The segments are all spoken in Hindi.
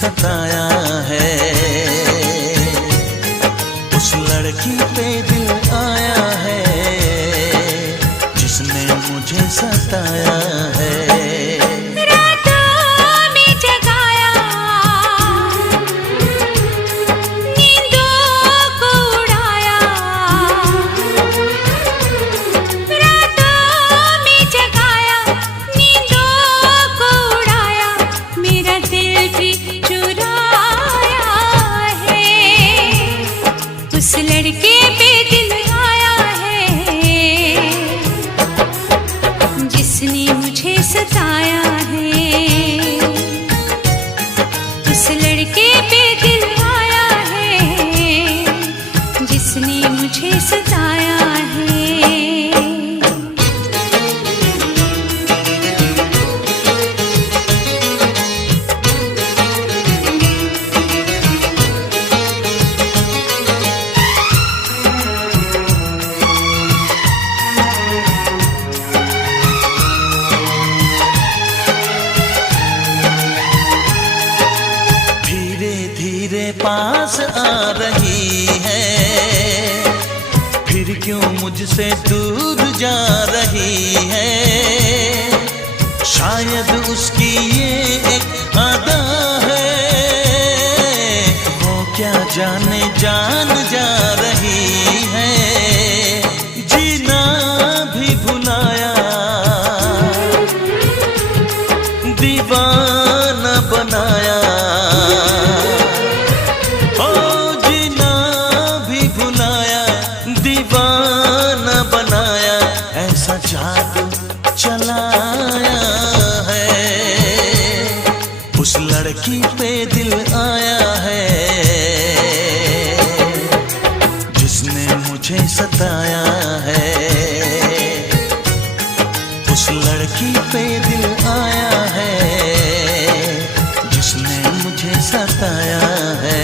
सताया है। उस लड़की पे दिल आया है जिसने मुझे सताया है। उस लड़के पे दिल आया है जिसने मुझे सताया है। उस लड़के पे दिल आया है जिसने मुझे सताया है। पास आ रही है, फिर क्यों मुझसे दूर जा रही है। शायद उसकी ये एक अदा है, वो क्या जाने जान जा रही है। जीना भी भुलाया, दीवाना बनाया। जादू चलाया है, उस लड़की पे दिल आया है जिसने मुझे सताया है। उस लड़की पे दिल आया है जिसने मुझे सताया है।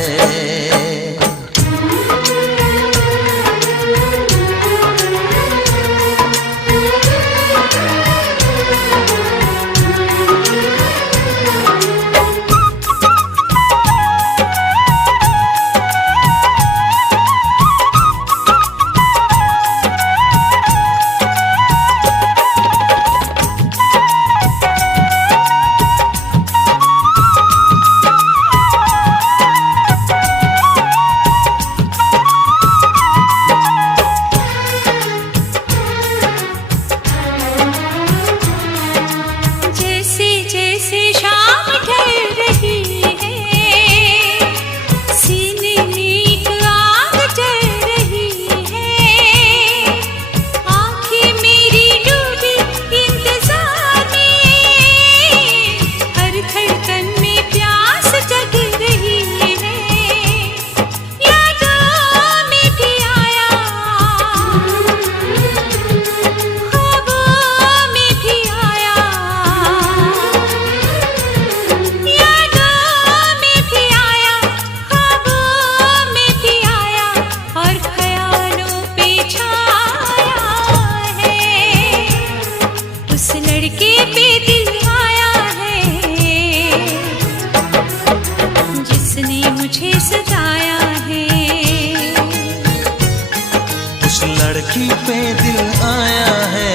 लड़की पे दिल आया है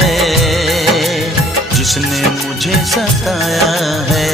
जिसने मुझे सताया है।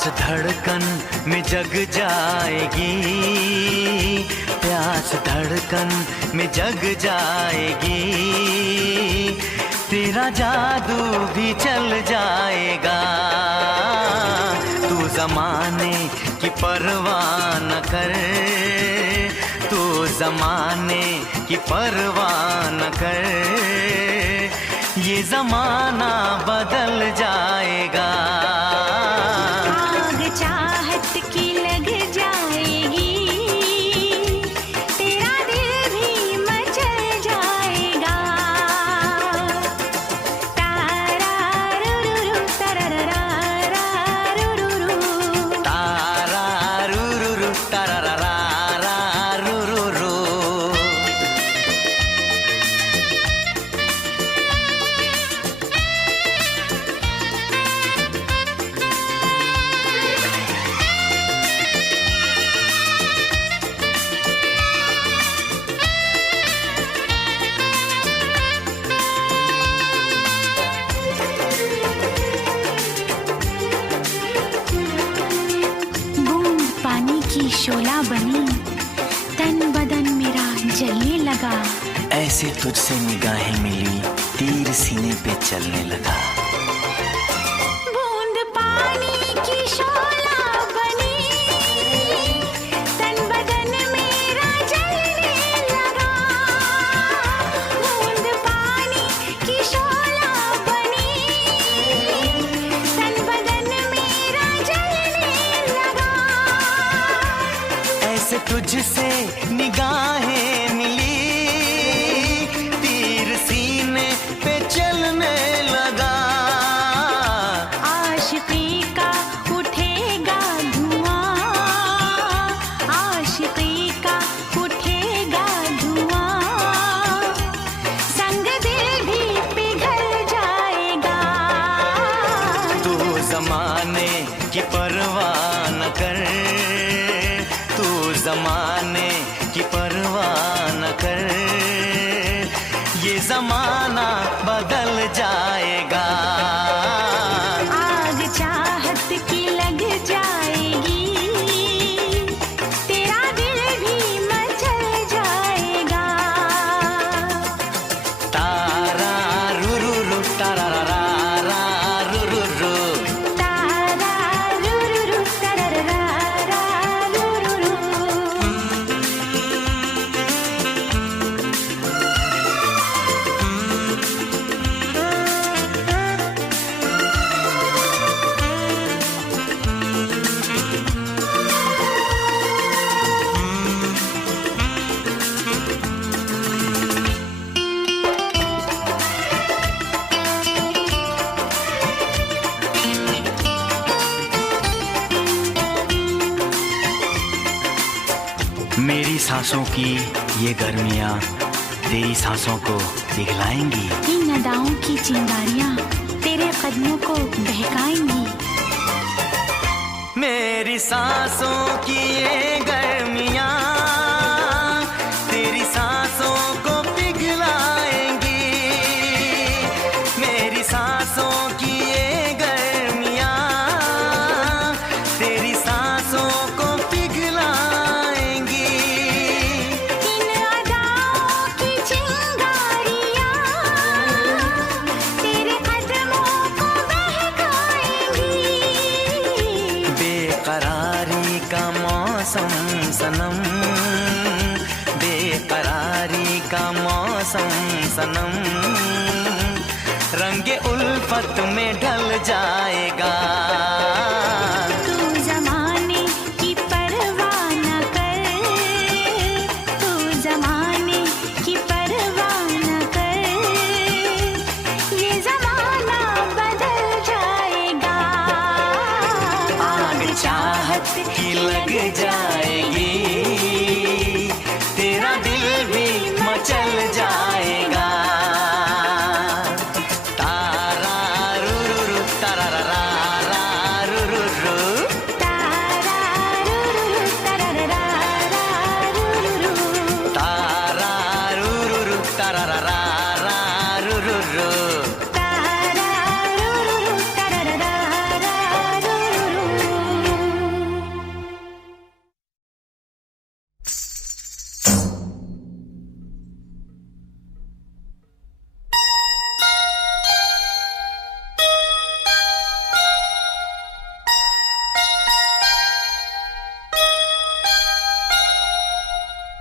प्यास धड़कन में जग जाएगी, प्यास धड़कन में जग जाएगी, तेरा जादू भी चल जाएगा। तू ज़माने की परवाह न कर, तू ज़माने की परवाह न कर, ये ज़माना बदल जाएगा। आग चाहत की लग जाएगी, तेरा दिल भी मचल जाएगा। तारा रुरुरु तरररा रुरुरु, तारा रुरुरु तरररा रुरुरु। बूंद पानी की शोला बनी, तन बदन मेरा जलने लगा। ऐसे तुझसे निगाहें मिली, तीर सीने पे चलने लगा। बूंद पानी की शोला बनी, तन बदन मेरा जलने लगा। बूंद पानी की शोला बनी, तन बदन मेरा जलने लगा। ऐसे तुझसे निगाहें मिली, तीर सीने पे चलने लगा। आशिकी का उठेगा धुआं, आशिकी का उठेगा धुआं, संग दिल भी पिघल जाएगा। तू ज़माने की परवाह न कर, तू ज़माने की परवाह न कर, ये ज़माना बदल जाएगा। आग चाहत की लग जाएगी, तेरा दिल भी मचल जाएगा। तारा रुरुरु तरररा रुरुरु। तारा रुरुरु तरररा रुरुरु। मेरी सांसों की ये गर्मियाँ तेरी सांसों को पिघलाएंगी। इन अदाओं की चिंगारियां तेरे कदमों को बहकाएंगी। मेरी सांसों की ये गर्मियाँ तेरी सांसों को पिघलाएंगी। मेरी सांसों की ये गर्मियाँ तेरी सांसों को पिघलाएंगी। इन अदाओं की चिंगारियां तेरे कदमों को बहकाएंगी। बेकरारी का मौसम सनम, बेकरारी का मौसम सनम, रंगे उल्फत में ढल जाएगा। तू ज़माने की परवाह न कर, तू ज़माने की परवाह न कर, ये ज़माना बदल जाएगा। आग चाहत की लग जाएगी, तेरा दिल भी मचल जाएगा। तारा रुरुरु तरररा रुरुरु। तारा रुरुरु तरररा रुरुरु। तारा रुरुरु तरररा रुरुरु। तारा रुरुरु तरररा रुरुरु।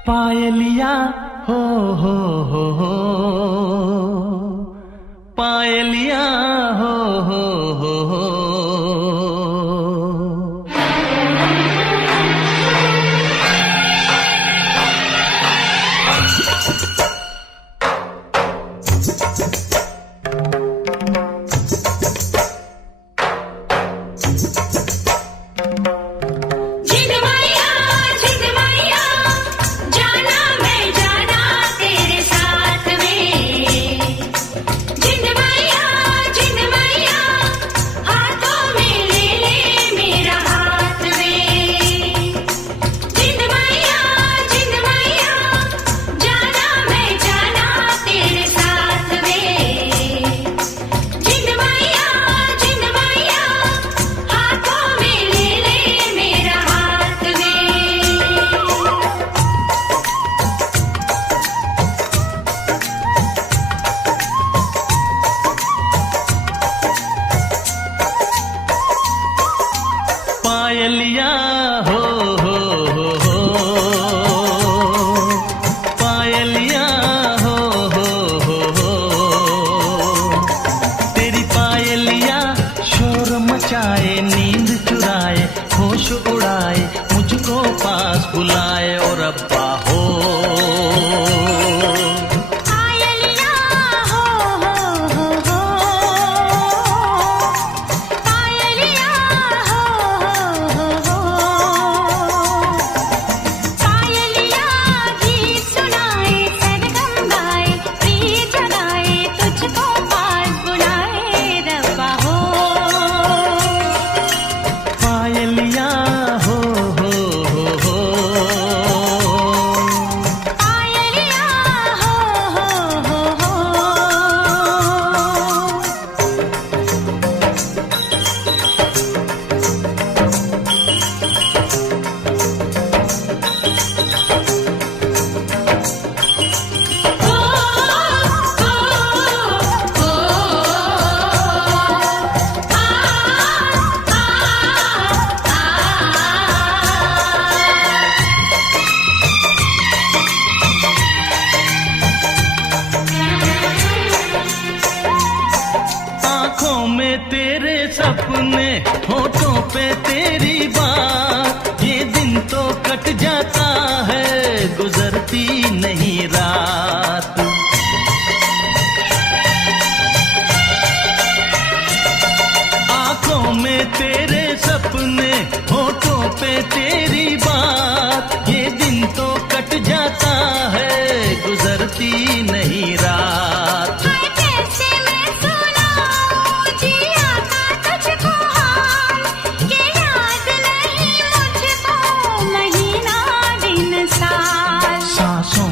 पायलिया हो हो पायलिया हो हो। पायलिया हो हो पायलिया हो हो। तेरी पायलिया शोर मचाए, नींद चुराए, होश उड़ाए, मुझको पास बुलाए और अब्बा हो। आँखों में तेरे सपने, होठों पे तेरी बात, ये दिन तो कट जाता है, गुजरती नहीं रात। आँखों में तेरे सपने, होठों पे तेरी बात, ये दिन तो कट जाता है, गुजरती नहीं रात।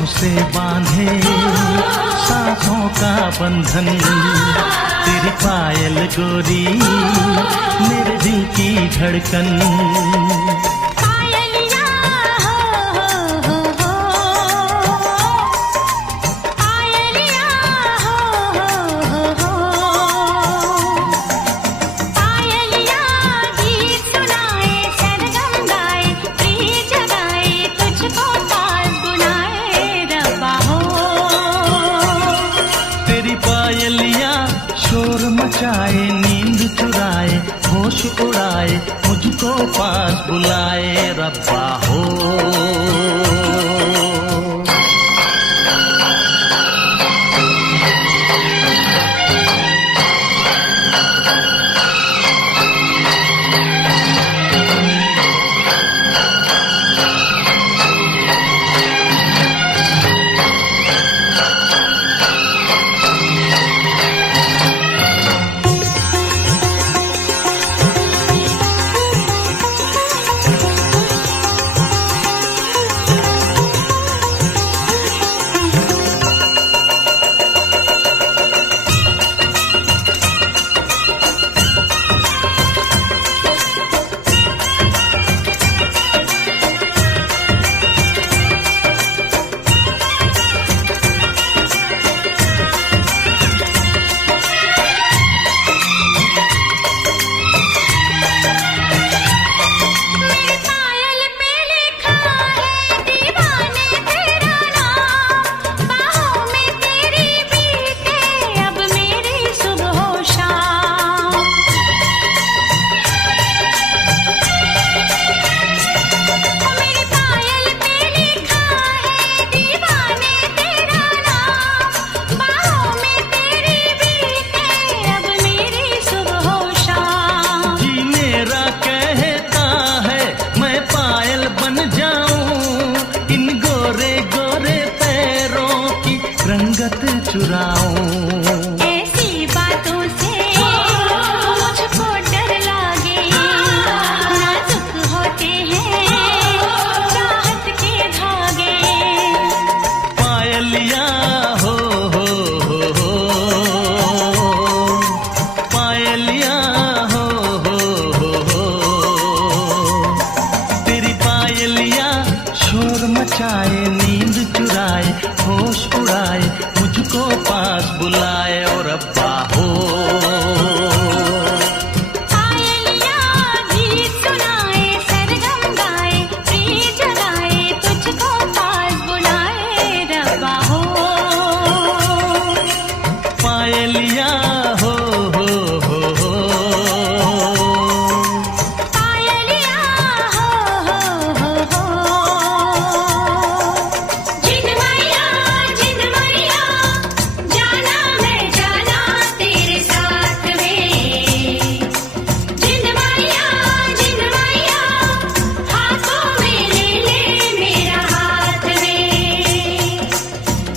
से बांधे सांसों का बंधन, तेरी पायल गोरी मेरे दिल की धड़कन। शोर मचाए, नींद चुराए, होश उड़ाए, मुझको पास बुलाए रब्बा हो। पायलिया हो हो। पायलिया हो जिन मैया जाना मैं जाना तेरे साथ में। जिन मैया हाथों में ले ले मेरा हाथ में।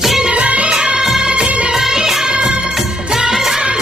जिन मैया जाना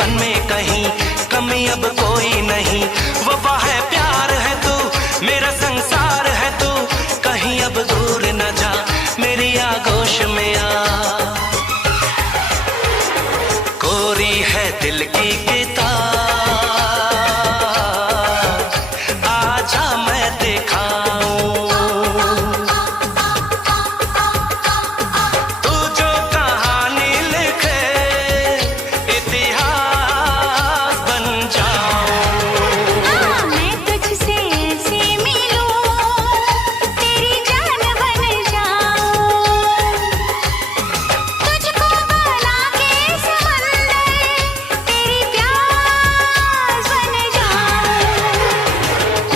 जीवन में कहीं कमी अब कोई नहीं। वफा है, प्यार है तू, मेरा संसार है तू, कहीं अब दूर न जा, मेरी आगोश में आ। कोरी है दिल की किताब, आजा मैं दिखाऊं। तू जो कहानी लिखे, इतिहास बन जाऊं। मैं तुझसे ऐसे मिलूं, तेरी जान बन जाऊं। तुझको बना के समंदर, तेरी प्यास बन जाऊं।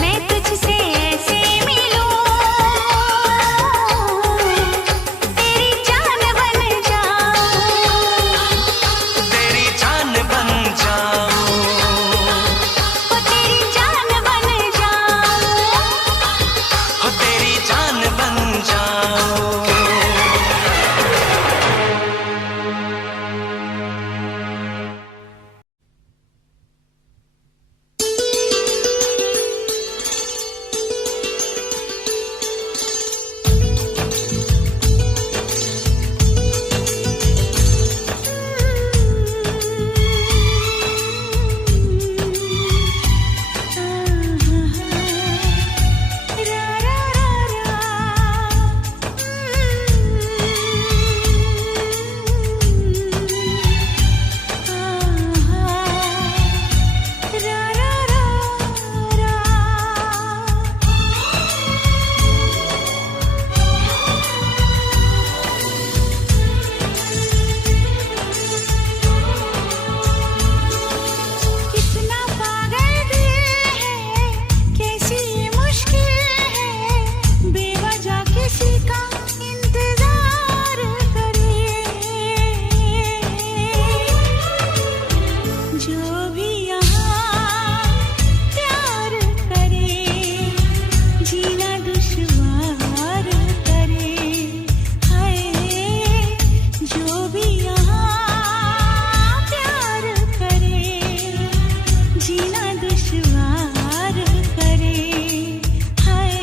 मैं तुझसे ऐसे मिलूं, तेरी जान बन जाऊं। तेरी जान बन जाऊं। ओ तेरी जान बन जाऊं। हो तेरी जान बन जाऊं। कितना पागल दिल है, कैसी मुश्किल है, बेवजह किसी का इंतजार करे। जो भी यहाँ प्यार करे, जीना दुश्वार करे। हाय, जो भी यहाँ प्यार करे, जीना दुश्वार करे। हाय,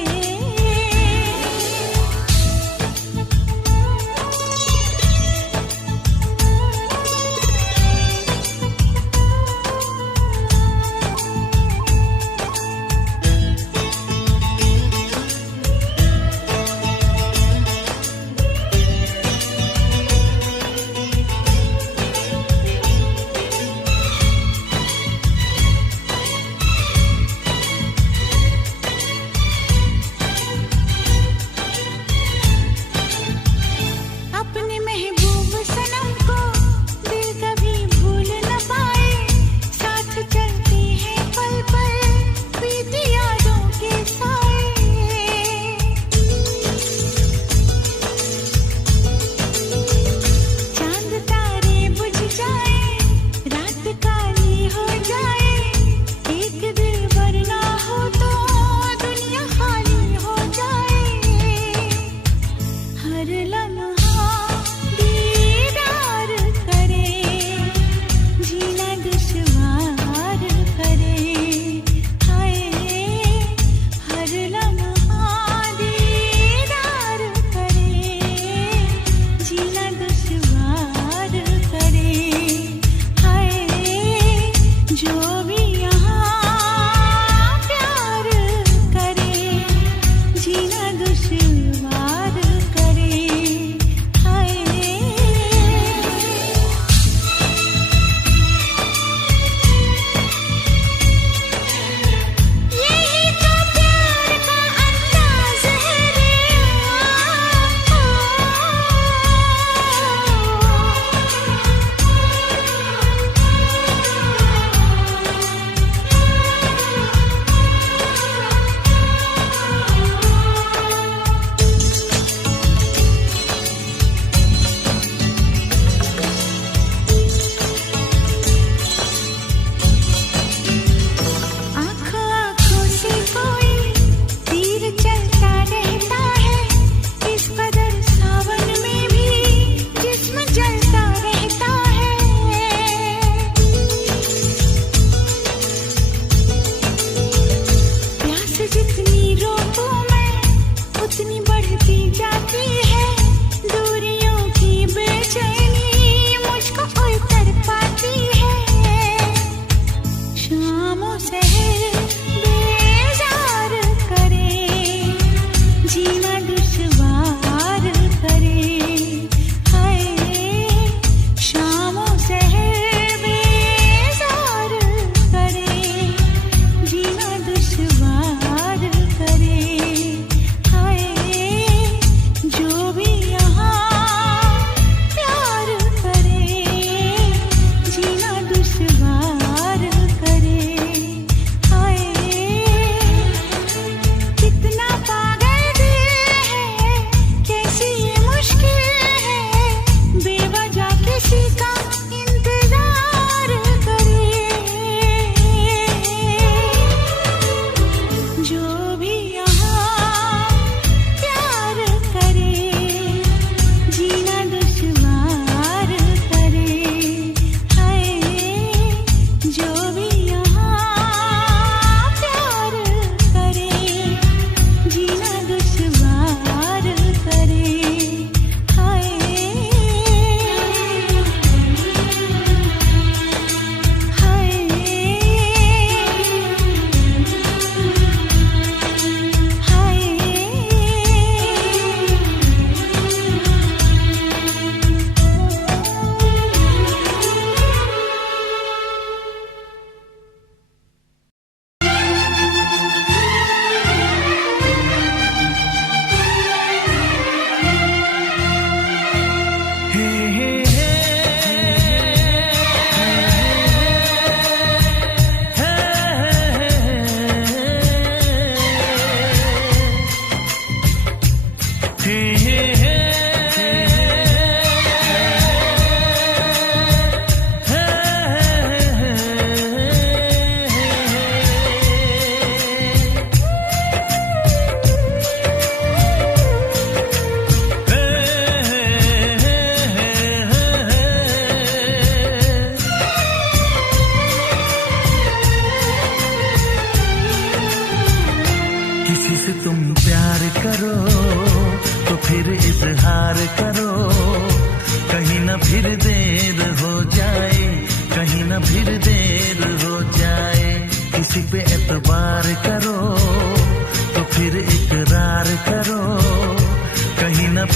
अपने महबूब सनम को दिल कभी भूल न पाए, साथ चलते हैं पल पल बीती यादों के साए। चांद तारे बुझ जाए, रात काली हो जाए, एक दिल वरना हो तो दुनिया खाली हो जाए। हर लम्हा दीदार करे, जीना दुश्वार करे। हाय, हर लम्हा दीदार करे, जीना दुश्वार करे। हाय, जो भी यहाँ प्यार करे, जीना दुश्वार करे। हाय,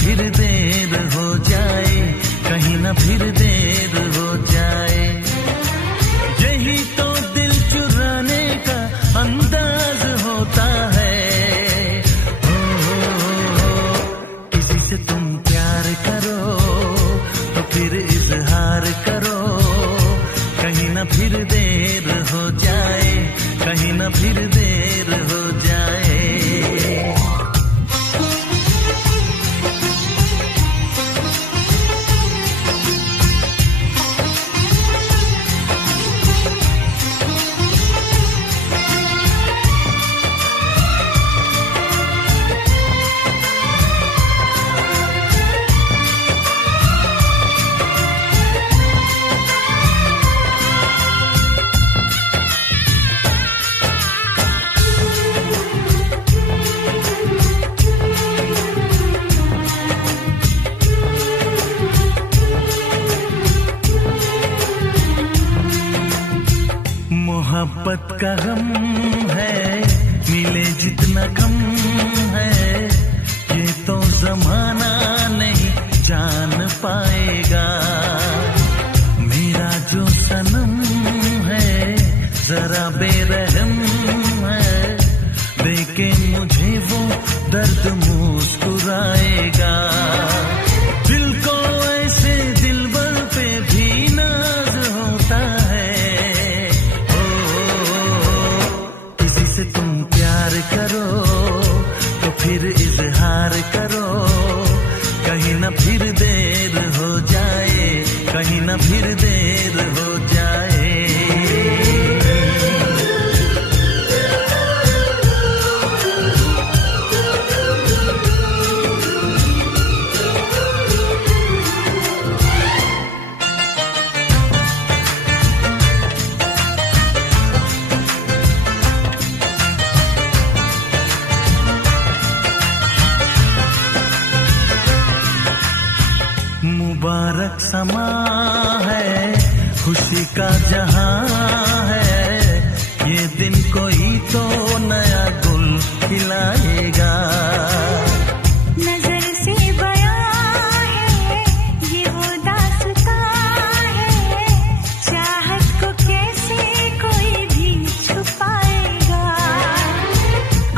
फिर देर हो जाए, कहीं न फिर देर हो जाए। यही तो दिल चुराने का अंदाज होता है। किसी से तुम प्यार करो तो फिर इजहार करो, कहीं न फिर देर हो जाए, कहीं न फिर देर हो जाए। मोहब्बत का गम है, मिले जितना कम है, ये तो जमाना नहीं जान पाएगा। मेरा जो सनम है जरा बेरहम है, देखे मुझे वो दर्द मुस्कुराएगा। दिल को ऐसे दिलबर पे भी नाज होता है। से तुम प्यार करो तो फिर इजहार करो, कहीं न फिर देर हो जाए, कहीं न फिर देर हो जाए। मुबारक समा है, खुशी का जहां है, ये दिन कोई तो नया गुल खिलाएगा। नजर से बयां है ये वो दास्तां है, चाहत को कैसे कोई भी छुपाएगा।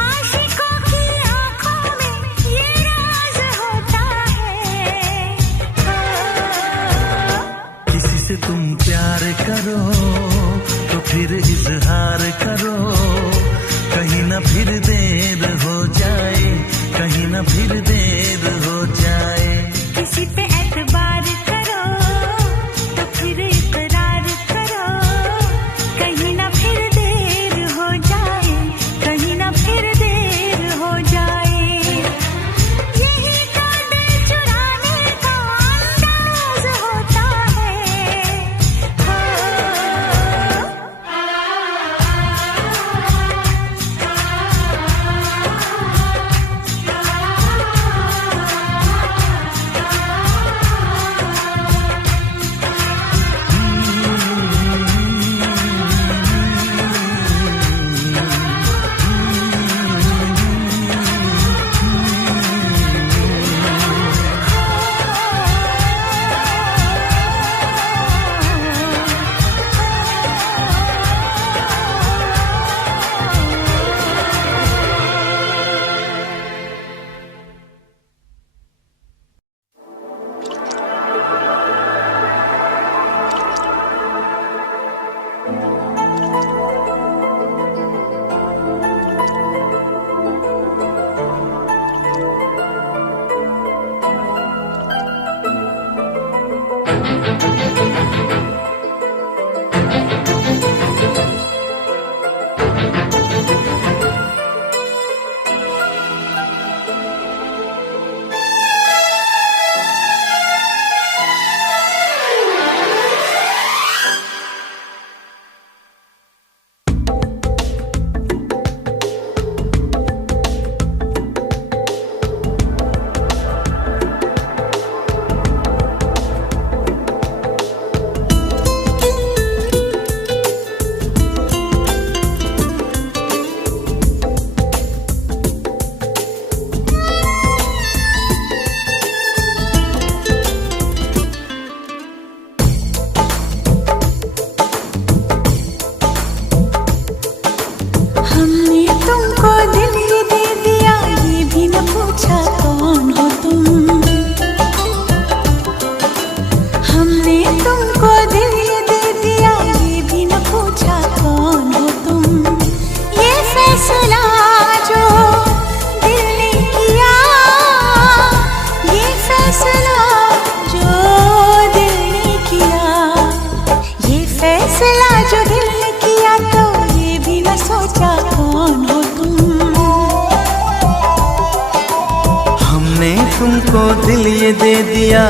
आशिकों की आंखों में ये राज होता है। किसी से तुम प्यार करो तो फिर इजहार करो, कहीं न फिर देर हो जाए, कहीं न फिर देर हो जाए। किसी पे एतबार करो तो फिर इकरार करो, कहीं ना फिर देर हो जाए, कहीं ना फिर देर हो जाए। यही तो दिल चुराने का अंदाज होता है।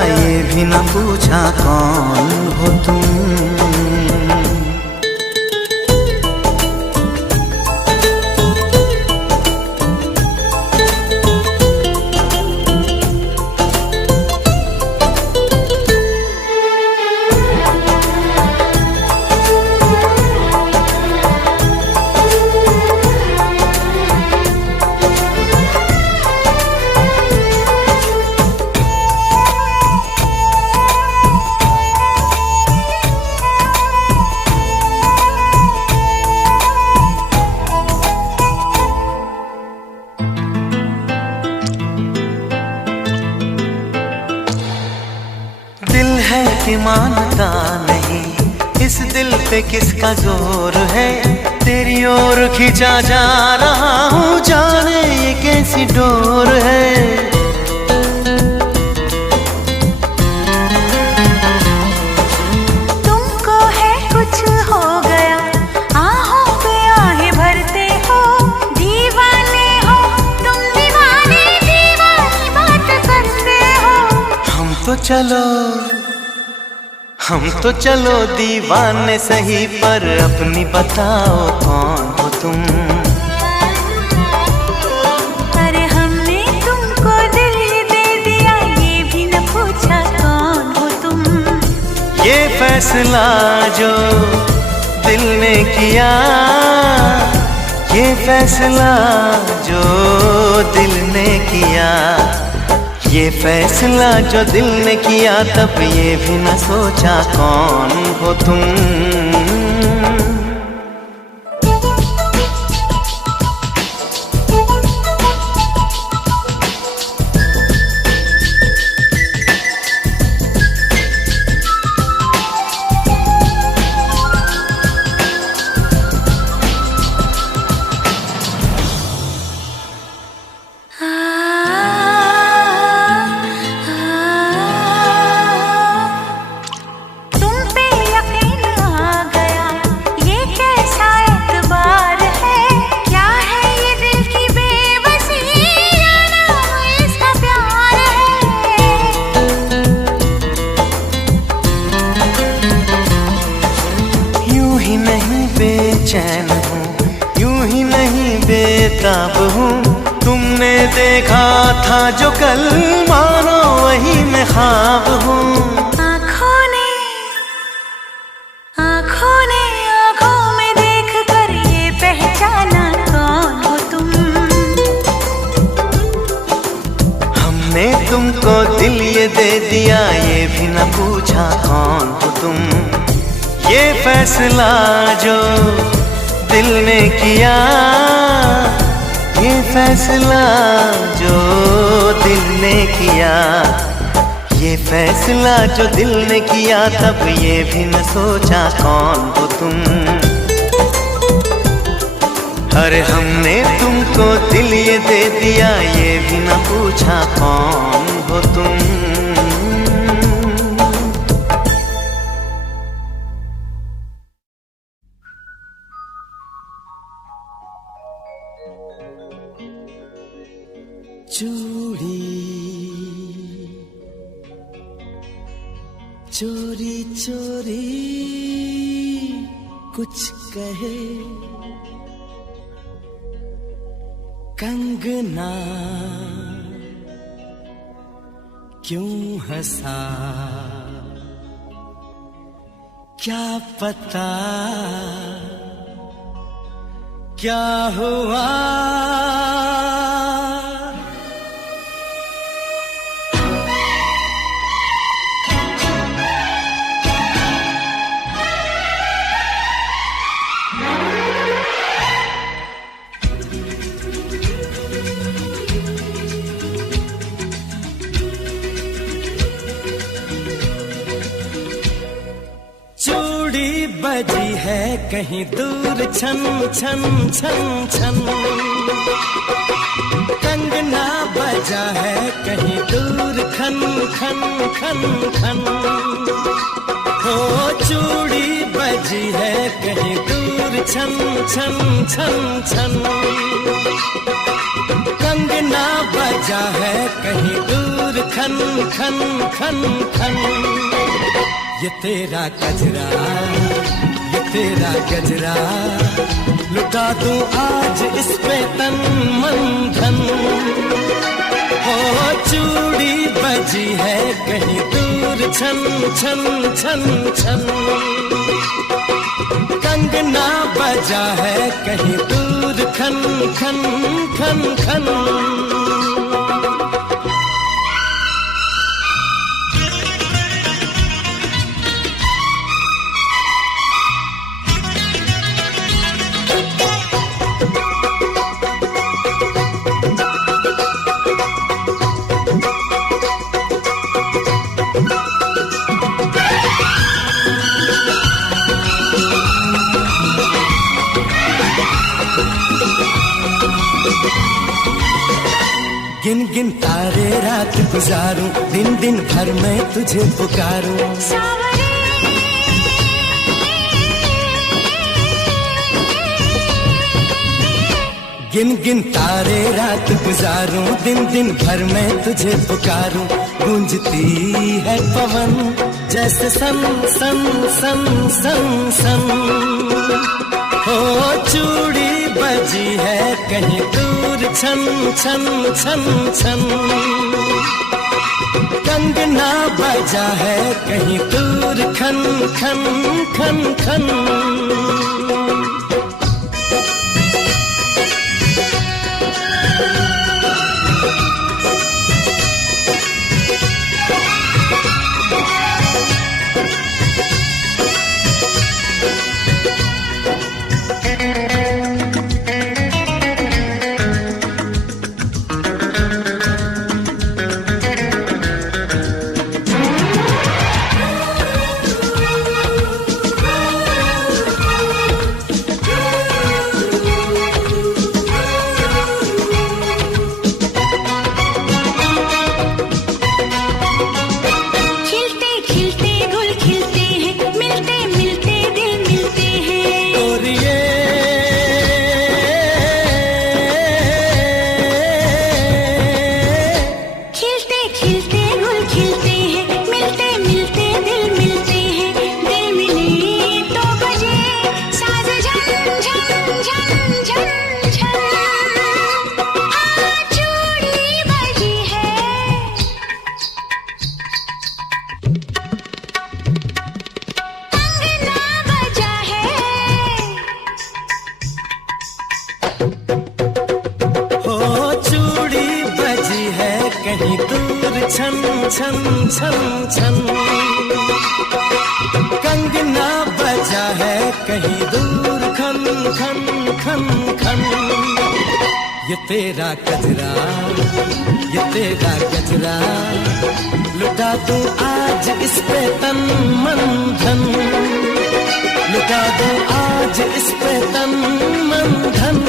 ये भी न पूछा कौन हो तुम। दिल है कि मानता नहीं, इस दिल पे किसका जोर है। तेरी ओर खींचा जा रहा हूँ, जाने ये कैसी डोर है। तुमको है कुछ हो गया, आहों पे आहें भरते हो। दीवाने हो तुम, दीवाने दीवानी बात करते हो। हम तो चलो दीवाने सही, पर अपनी बताओ कौन हो तुम। अरे हमने तुमको दिल ही दे दिया, ये भी न पूछा कौन हो तुम। ये फैसला जो दिल ने किया, ये फैसला जो दिल ने किया, ये फैसला जो दिल ने किया, तब ये भी न सोचा कौन हो तुम। बेचैन हूँ, यूं ही नहीं बेताब हूँ। तुमने देखा था जो कल, मानो वही मैं ख्वाब हूँ। आँखों ने आँखों में देख कर ये पहचाना कौन हो तुम। हमने तुमको दिल ये दे दिया, ये भी न पूछा कौन हो तुम। ये फैसला जो दिल ने किया, ये फैसला जो दिल ने किया, ये फैसला जो दिल ने किया, तब ये भी न सोचा कौन हो तुम। अरे हमने तुमको दिल ये दे दिया, ये भी न पूछा कौन हो तुम। चोरी चोरी कुछ कहे कंगना, क्यों हंसा क्या पता क्या हुआ। बजी है कहीं दूर छन छन छन छन, कंगना बजा है कहीं दूर खन खन खन खन। हो चूड़ी बजी है कहीं दूर छन छन छन छन, कंगना कंगना बजा है कहीं दूर खन खन खन खन। ये तेरा गजरा, ये तेरा गजरा, लुटा दूं आज इस पे तन मन धन। हो चूड़ी बजी है कहीं दूर छन छन छन छन। कंगना बजा है कहीं दूर खन खन खन खन। गिन गिन तारे रात गुजारूं, दिन दिन भर मैं तुझे पुकारूं। गिन गिन तारे रात गुजारूं, दिन दिन भर मैं तुझे पुकारूं। गूंजती है पवन जैसे सन सन सन सन सन। हो चूड़ी बजी है कहीं दूर छन छन छन छन। कंगना बजा है कहीं दूर खन खन खन खन। छन छन छन छन। कंगना बजा है कहीं दूर खन खन खन खन। ये तेरा गजरा, ये तेरा गजरा, लुटा दूं आज इस पे तन मन धन। लुटा दूं आज इस पे तन मन धन।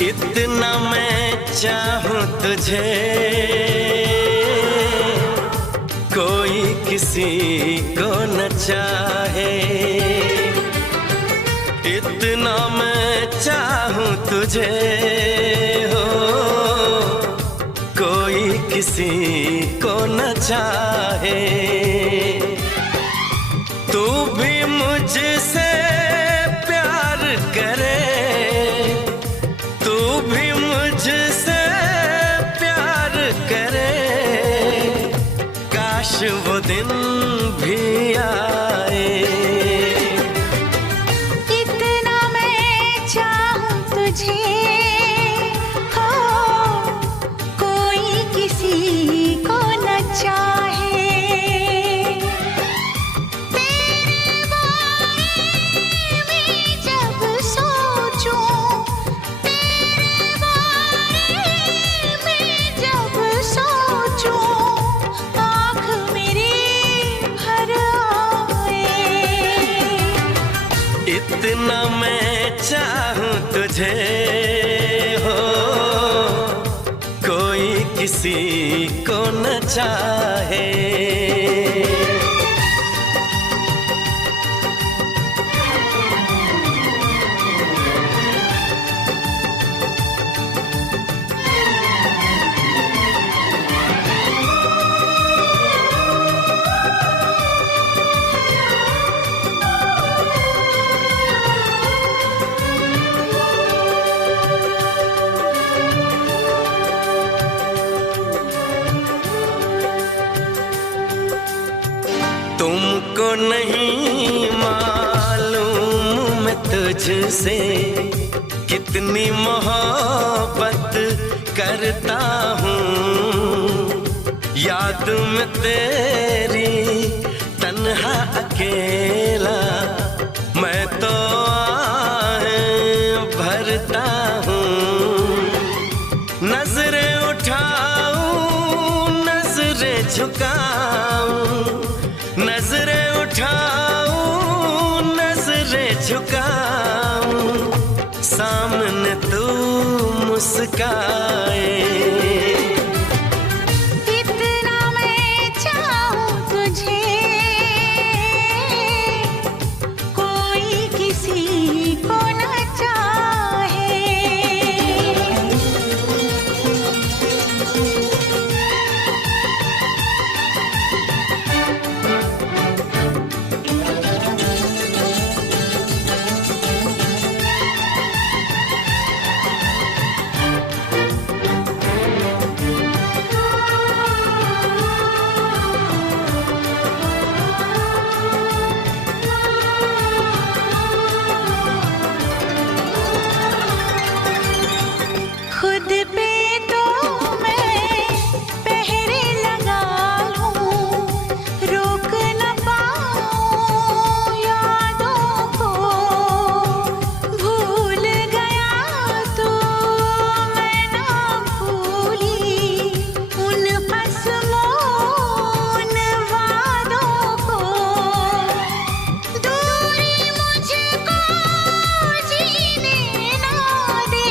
इतना मैं चाहूं तुझे, कोई किसी को न चाहे। इतना मैं चाहूं तुझे हो, कोई किसी को न चाहे। तू भी मुझसे प्यार करे, मुझसे प्यार करे। काश वो दिन भी आए। इतना मैं चाहूं तुझे हो, कोई किसी को न चाहे। कितना मैं चाहूं तुझे हो, कोई किसी को न चाहे। तुमको नहीं मालूम मैं तुझसे कितनी मोहब्बत करता हूँ। याद में तेरी तन्हा अकेला मैं तो आहें भरता हूँ। नजरें उठाऊं नजरें झुकाऊं, नजरें उठाऊं नजरें झुकाऊं, सामने तू मुस्काए। इतना मैं चाहूं तुझे, कोई किसी को न चाहे। खुद पे तो मैं पहरे लगा लूं, रोक न पाऊं यादों को। भूल गया तो मैं ना भूली उन कसमों उन वादों को। दूरी मुझको जीने ना दे,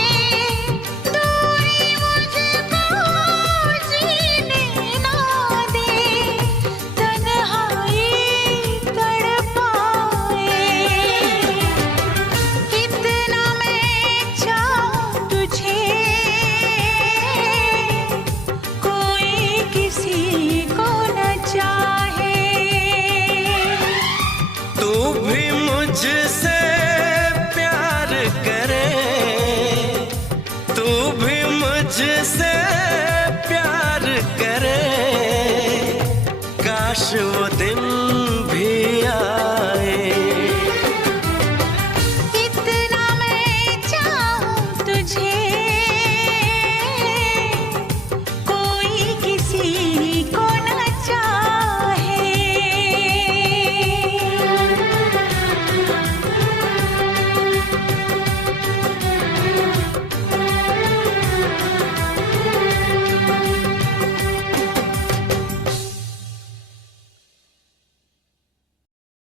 तू भी मुझसे प्यार करे, तू भी मुझसे प्यार करे, काश वो दिन भी आ